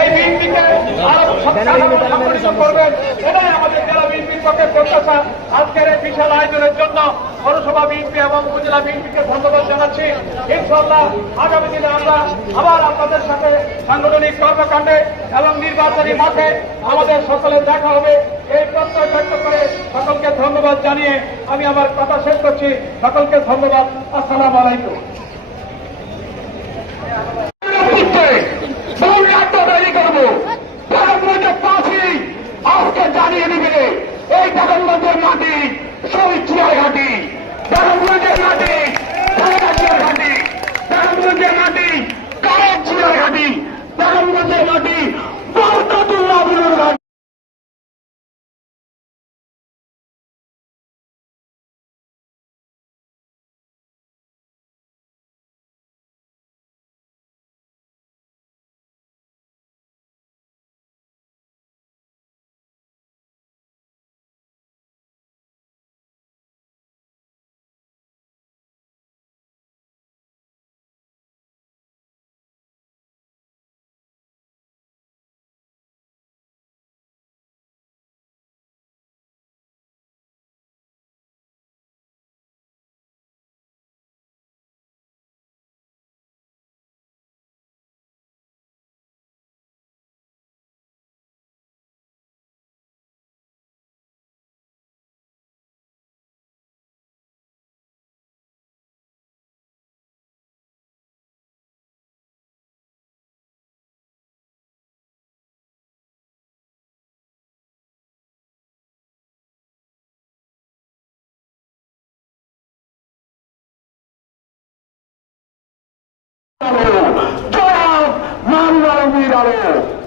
এই বিএনপিকে আরও সংগঠিত করবেন। এটাই আমাদের জেলা বিএনপির পক্ষে প্রত্যাশা। আজকের এই বিশাল আয়োজনের জন্য পৌরসভা বিএনপি এবং উপজেলা বিএনপিকে ধন্যবাদ জানাচ্ছি। ইনশাল্লাহ আগামী দিনে আমরা আবার আপনাদের সাথে সাংগঠনিক কর্মকাণ্ডে এবং নির্বাচনী মাঠে আমাদের সকলের দেখা হবে। এই প্রত্যয় ব্যক্ত করে সকলকে ধন্যবাদ জানিয়ে আমি আমার কথা শেষ করছি। সকলকে ধন্যবাদ। আসসালামু আলাইকুম। জনাব মামলা উমির আলো।